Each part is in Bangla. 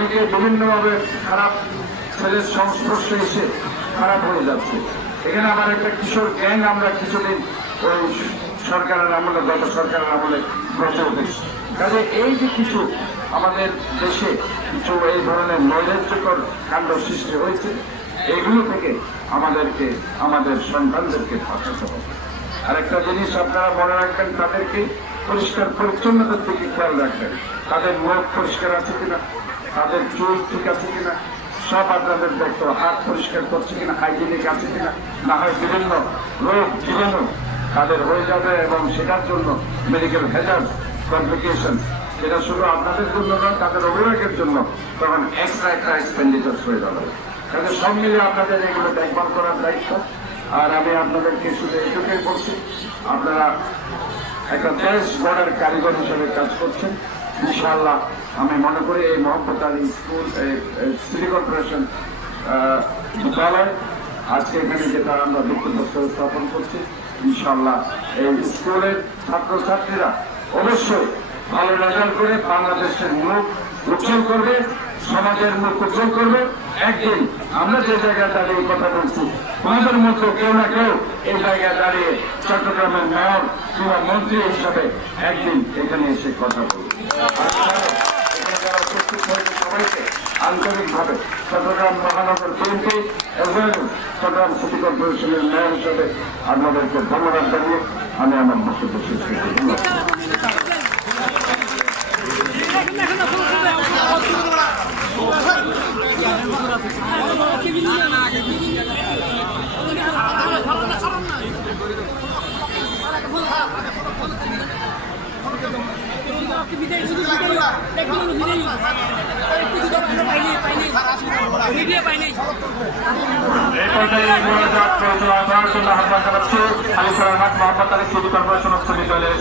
অনেকে বিভিন্নভাবে খারাপ ছেলের সংস্পর্শে এসে খারাপ হয়ে যাচ্ছে। এখানে আমার একটা কিশোর গ্যাং আমরা কিছুদিন ওই সরকারের আমলে, গত সরকারের আমলে গড়ে উঠেছি। কাজে এই যে কিছু আমাদের দেশে কিছু এই ধরনের নৈরাজ্যকর কাণ্ড সৃষ্টি হয়েছে, এগুলো থেকে আমাদেরকে আমাদের সন্তানদেরকে বাঁচাতে হবে। আরেকটা জিনিস আপনারা মনে রাখবেন, তাদেরকে পরিষ্কার পরিচ্ছন্নতার দিকে খেয়াল রাখবেন। তাদের মুখ পরিষ্কার আছে কিনা, তাদের চুল ঠিক আছে কিনা, সব আপনাদের দেখতে হবে। হাত পরিষ্কার করছে কিনা, হাইজিনিক আছে কিনা, না হয় বিভিন্ন রোগ জীবাণু তাদের হয়ে যাবে এবং সেটার জন্য মেডিকেল হ্যাজার্ড কমপ্লিকেশন, সেটা শুধু আপনাদের জন্য নয়, তাদের অভিভাবকের জন্য তখন এক্সট্রা একটা এক্সপেন্ডিচার হয়ে যাবে। তাহলে সব মিলে আপনাদের এগুলো দেখভাল করার দায়িত্ব। আর আমি আপনাদেরকে শুধু এইটুকুই বলছি, আপনারা একটা দেশ গড়ার কারিগর হিসেবে কাজ করছেন। ইনশাআল্লাহ আমি মনে করি এই Mohammad Ali school city corporation বিদ্যালয় আজকে এখানে যেটা আমরা ভিত্তিপ্রস্তর স্থাপন করছি, ইনশাআল্লাহ এই স্কুলের ছাত্রছাত্রীরা অবশ্যই ভালো রেজাল্ট করে বাংলাদেশের মুখ উজ্জ্বল করবে, সমাজের মুখ উজ্জ্বল করবে। একদিন আমরা যে জায়গায় দাঁড়িয়ে কথা বলছি, আমাদের মতো কেউ না কেউ এই জায়গায় দাঁড়িয়ে চট্টগ্রামের মেয়র কিংবা মন্ত্রী হিসাবে একদিন এখানে এসে কথা বলবে। যারা উপস্থিত হয়েছে সবাইকে আন্তরিকভাবে চট্টগ্রাম মহানগর বিএনপি এবং চট্টগ্রাম সিটি কর্পোরেশনের মেয়র হিসাবে আপনাদেরকে ধন্যবাদ জানিয়ে আমি আমার বক্তব্য শেষ করছি।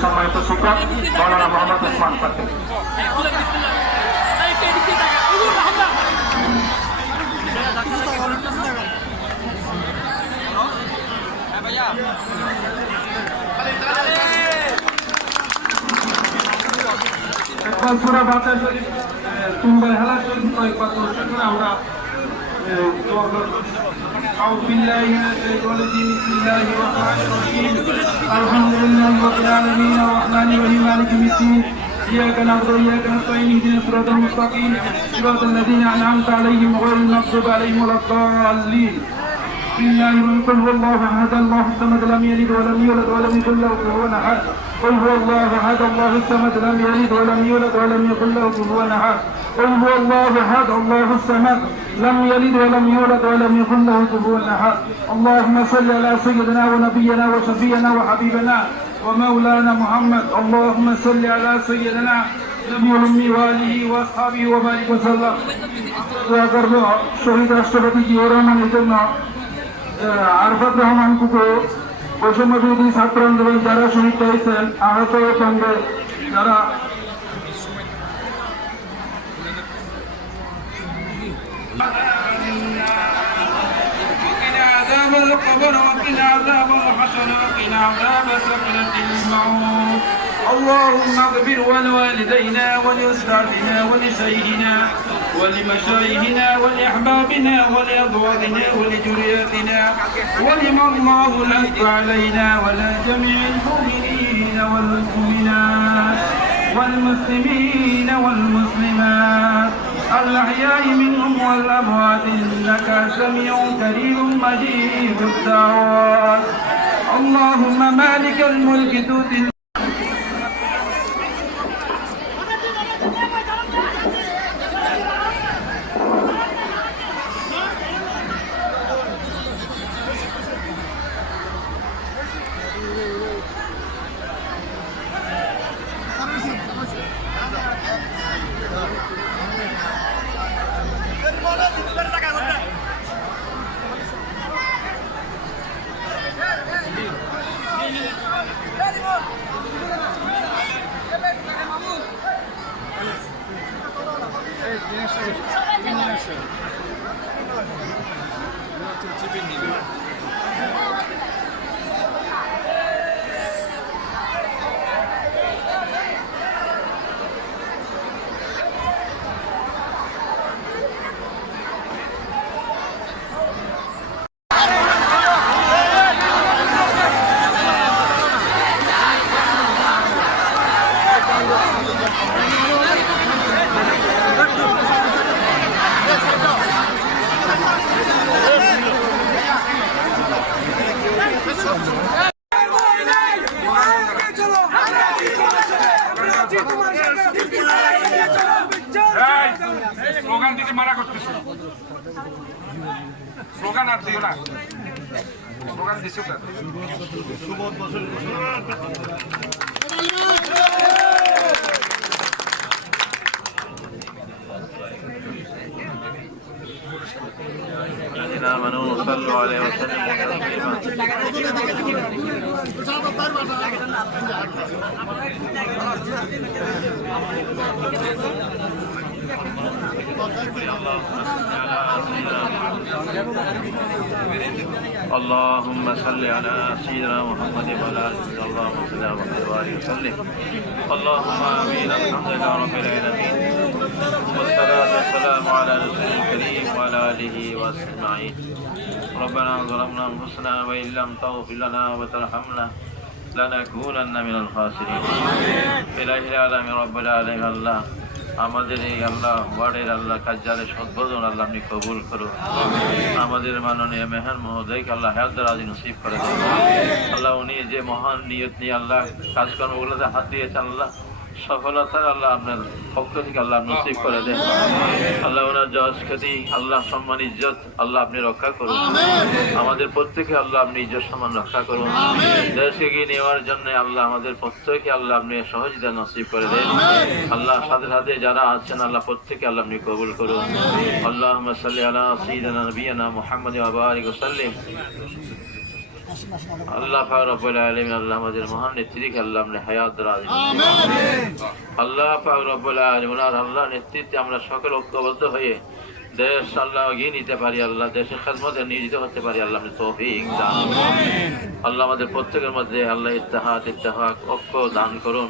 সম্মানিত শিক্ষক মৌলানা মোহাম্মদ ওসমান পাত্র। সুরা বাতা শরীফ তিনবার হেলা শরীফ কয়েকবার দর্শন করে আমরা أعوذ بالله من الشيطان الرجيم بسم الله الرحمن الرحيم الحمد لله رب العالمين الرحمن الرحيم مالك يوم الدين إياك نعبد وإياك نستعين اهدنا الصراط المستقيم صراط الذين أنعمت عليهم غير المغضوب عليهم ولا الضالين بسم الله قل هو الله أحد الله الصمد لم يلد ولم يولد ولم يكن له كفوا أحد قل هو الله أحد الله الصمد لم يلد ولم يولد ولم يكن له كفوا أحد قل هو الله أحد الله الصمد لم يلد ولم يولد ولم يكن له كفوا أحد اللهم صل على سيدنا ونبينا وشفينا وحبيبنا ومولانا محمد اللهم صل على سيدنا نبي الأمي وآله وأصحابه وبارك وسلم শহীদ রাষ্ট্রপতি জিয়াউর রহমানের জন্য আরফাত রহমান কুকু বৈষম্য বিরোধী ছাত্র আন্দোলন যারা শহীদ হয়েছেন, আহত সঙ্গে যারা القبر وقنا عذاب الحشر وقنا عذاب سكرة الموت اللهم اغفر ولوالدينا ولأسرتنا ولشيخنا ولمشايخنا ولأحبابنا ولأزواجنا ولذرياتنا ولمن الله الحق علينا ولا جميع المؤمنين والمؤمنات والمسلمين والمسلمات الأحياء منهم والأموات إنك سميع قريب مجيب الدعوات اللهم مالك الملك تؤتي স্লোগান দিতে মানা করতেছে। স্লোগান আর দিও না, স্লোগান দিছো কেন? الذين آمنوا صلوا عليه وسلموا تسليما اللهم صل على سيدنا محمد وعلى آله اللهم صل على محمد وآله وسلم اللهم آمين الحمد لله رب العالمين والصلاة والسلام على رسول الكريم وعلى آله وأجمعين ربنا ظلمنا أنفسنا وإن لم تغفر لنا وترحمنا لنكونن من الخاسرين إله العالمين رب العالمين الله আমাদের এই আল্লাহ ওয়ার্ডের আল্লাহ কার্যালয় সদ্বোধন আল্লাহ আপনি কবুল করুন। আমাদের মাননীয় মেহর মহোদয়কে আল্লাহ হায়াত দারাজ নসিব করে দেন। আল্লাহ উনি যে মহান নিয়ত নিয়ে আল্লাহ কাজকর্মগুলোতে হাত দিয়েছেন আল্লাহ সফলতার আল্লাহ আপনার পক্ষ থেকে আল্লাহ নসিব করে দেন। আল্লাহ ওনার যশ খ্যাতি আল্লাহ সম্মান ইজ্জত আল্লাহ আপনি রক্ষা করুন। আমাদের প্রত্যেকে আল্লাহ আপনি ইজ্জত সম্মান রক্ষা করুন। দেশকে এগিয়ে নেওয়ার জন্য আল্লাহ আমাদের প্রত্যেকে আল্লাহ আপনি সহযোগিতা নসিব করে দেন। আল্লাহ সাথে সাথে যারা আছেন আল্লাহ প্রত্যেকে আল্লাহ আপনি কবুল করুন। আল্লাহুম্মা সাল্লি আলা সাইয়্যিদিনা নবিয়িনা মুহাম্মাদ ওয়া বারিক ওয়া সাল্লিম। আল্লাহ পাক রব্বুল আলামিন আল্লাহ আমাদের মহান নেত্রীকে আল্লাহ আপনি হায়াত দারাজ আল্লাহ পাক রব্বুল আলামিন ওনার আল্লাহ নেতৃত্বে আমরা সকল ঐক্যবদ্ধ হয়ে দেশ আল্লাহ এগিয়ে নিতে পারি, আল্লাহ দেশের খেদমতে নিয়োজিত হতে পারি, আল্লাহ আপনি তৌফিক দান আল্লাহ আমাদের প্রত্যেকের মধ্যে আল্লাহ ইত্তেহাদ ইত্তেফাক ঐক্য দান করুন,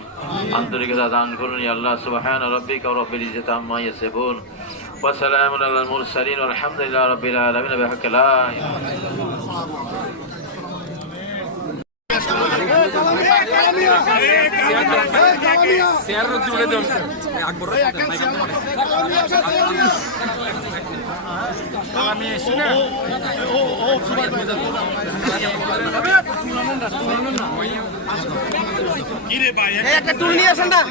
আন্তরিকতা দান করুন। আল্লাহ সুবহান রাব্বিকা রাব্বিল ইজ্জাতি আম্মা ইয়াসিফুন ওয়া সালামুন আলাল মুরসালিন ওয়ালহামদুলিল্লাহি রাব্বিল আলামিন বিহাক্কি লা একটা টুল নিয়ে আসেন না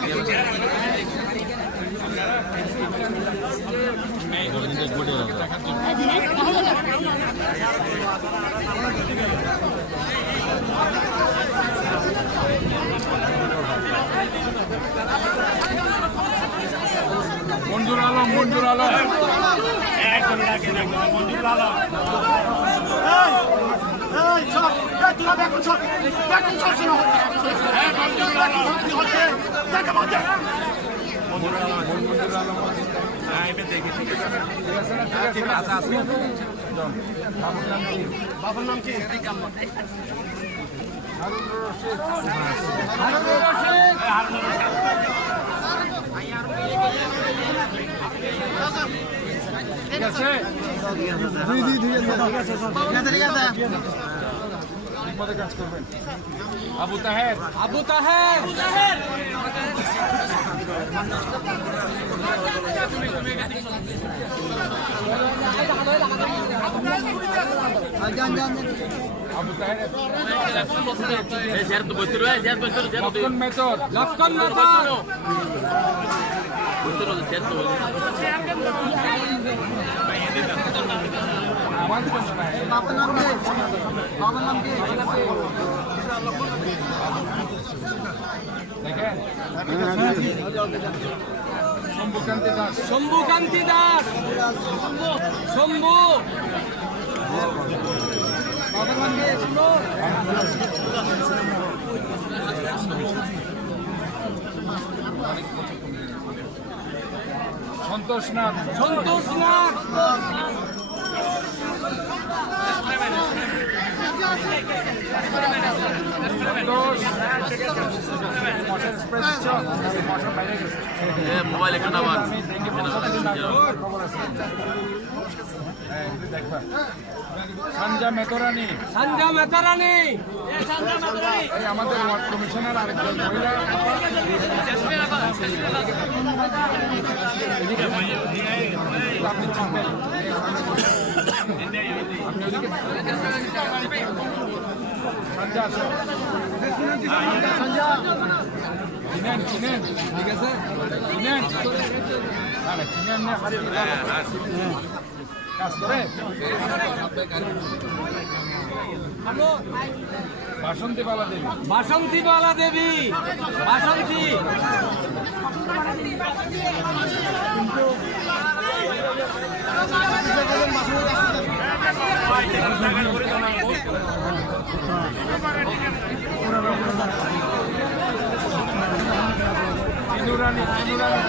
মঞ্জুর আলম, মঞ্জুর আলম বাবার নাম কি? ঠিক আছে কাজ করবেন। আবু তাহের, আবু তাহের আবু তাহের লক্ষণ মেথড, লক্ষণ মেথড বাবার নাম কি? বাবার নাম কি? দেখেন শম্ভুকান্তি দাস, শম্ভুকান্তি দাস, শম্ভু বাবার নাম কি? সন্তোষ নাথ, সন্তোষ নাথ, মোবাইল একটা নামান সঞ্জা মেতরানি, সঞ্জা মেতারানি, আমাদের ওয়ার্ড কমিশনার আরেকজন মহিলা ঠিক আছে। বাসন্তী বালা দেবী বাসন্তী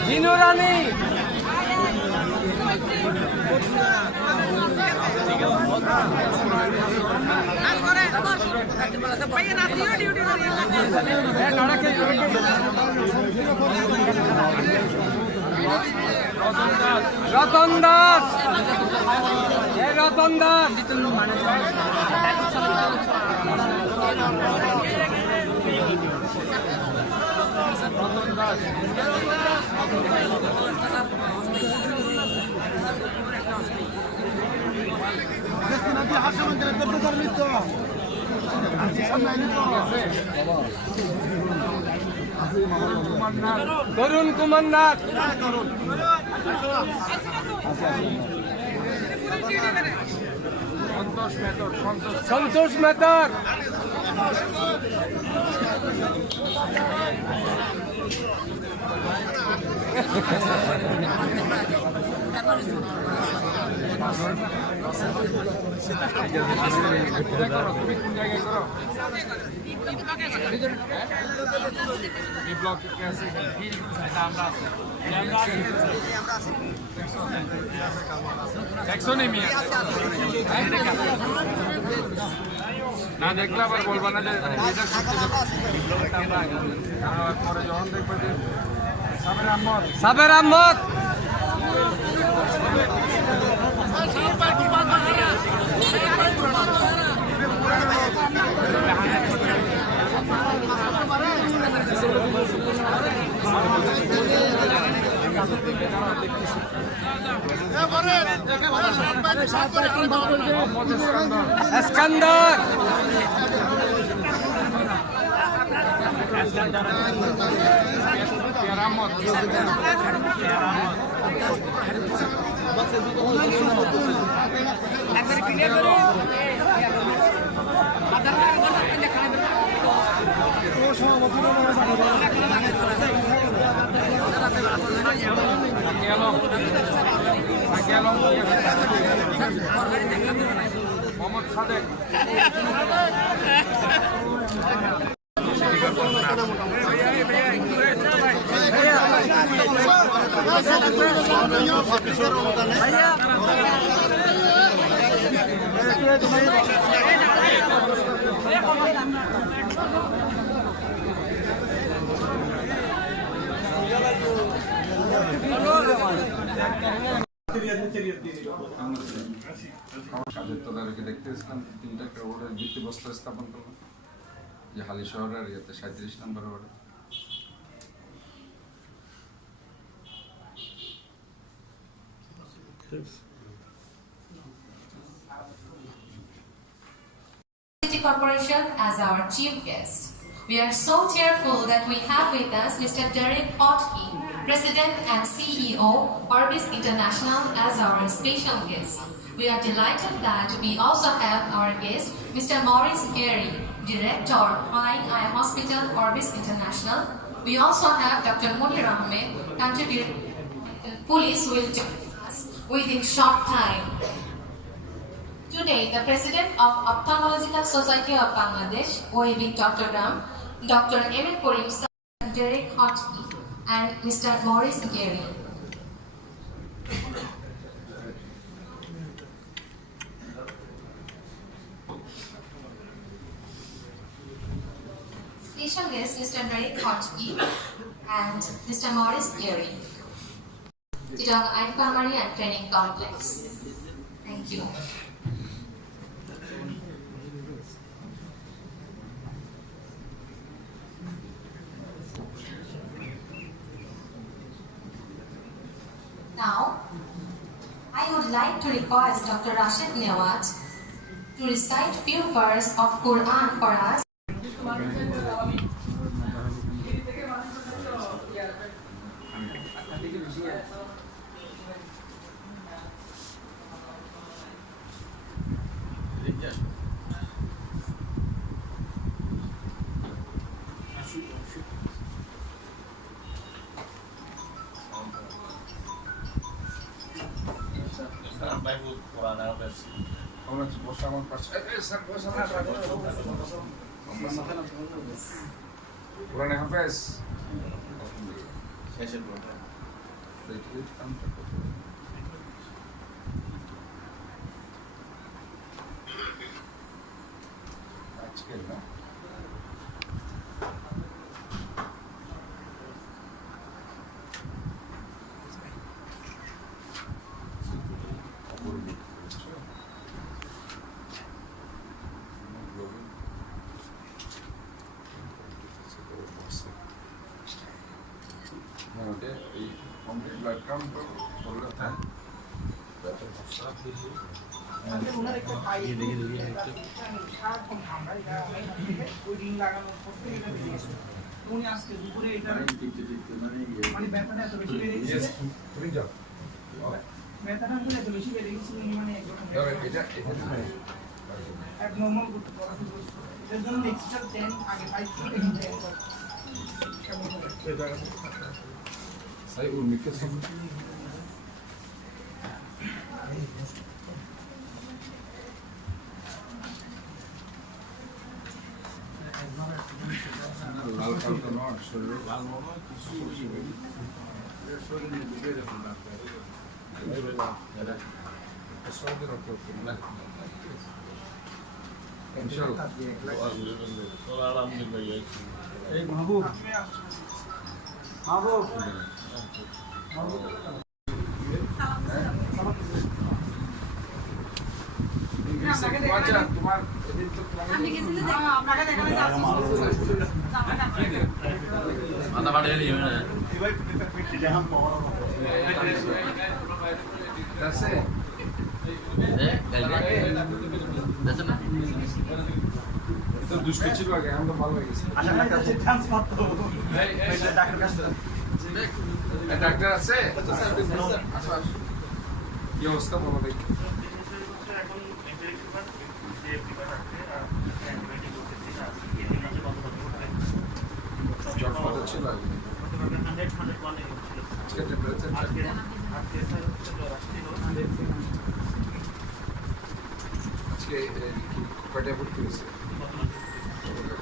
জিনু রানী রতন দাস রতন দাস তরুণ কুমার নাথ সন্তোষ মেহতার না দেখলে আবার বলবা না যে পরে যখন দেখবে যে সাবের আহমদ এস্কান্দার মোহাম্মদ সাদেক কাজের তদারকি দেখতে এসলাম 3টা রোডের ভিত্তিপ্রস্তর স্থাপন করলাম যে হালি শহরের ইয়েতে 37 নম্বর ওয়ার্ডে City Corporation as our chief guest. We are so cheerful that we have with us Mr. Derek Hotke, President and CEO, Orbis International, as our special guest. We are delighted that we also have our guest, Mr. Maurice Gary, Director, Flying Eye Hospital, Orbis International. We also have Dr. Munir Ahmed, contributor. Police will join us within short time. Today, the President of Ophthalmological Society of Bangladesh, OAB Doctorgram, Dr. M. Karim, Derek Hotke, and Mr. Maurice Gary. Special guest Mr. Derek Hotke and Mr. Maurice Gary. Chittagong Eye Primary and Training Complex. Thank you. Now, I would like to request Dr. Rashid Nawat to recite few verses of Quran for us. আমরা বসে আমার পাশে স্যার বসে কোরআন হাফেজ শেষের পর্যন্ত আজকে না ওটা এই কমপ্লিট ব্লাড কাউন্ট করলে হ্যাঁ উনি আজকে দুপুরে এটা মানে ব্যথাটা এত বেশি বেড়ে গেছে ব্যথাটা আসলে এত বেশি বেড়ে গেছে উনি মানে এক নর্মাল করতে পারা এর জন্য এক্সট্রা 10 আগে 5 থেকে 10 সাই উর্মিকে সামনে লাল কালটা নয় শরীরে লাল মনে কিছু শরীরে দিকে এরকম লাগবে সঙ্গে রক্ত না এই মাহবুব মাহবুব তোমার মাথা বাড়িয়ে নিয়ে আছে তো দুষ্ট ছিল আগে আমরা ভালো হয়ে গেছি ডাক্তার আছে আসো কি অবস্থা বলো দেখি জ্বর কত ছিল আজকে টেম্পারেচার আজকে কয়টা ভর্তি হয়েছে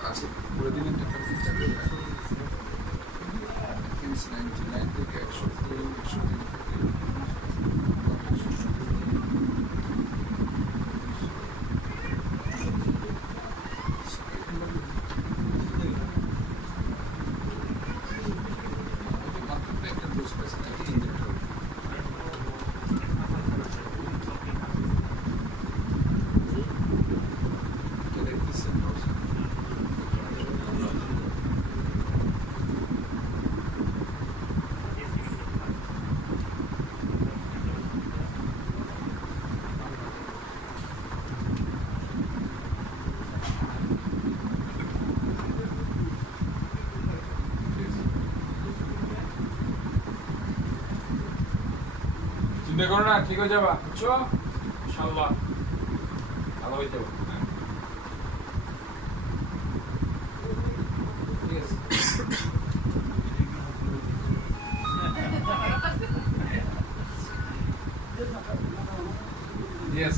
আজকে পুরো দিনের টেম্পারেচার 99 থেকে 100 দেখো না ঠিক হয়ে যাবা বুঝছো ইনশাআল্লাহ ভালো হয়ে যাবে Yes. Yes.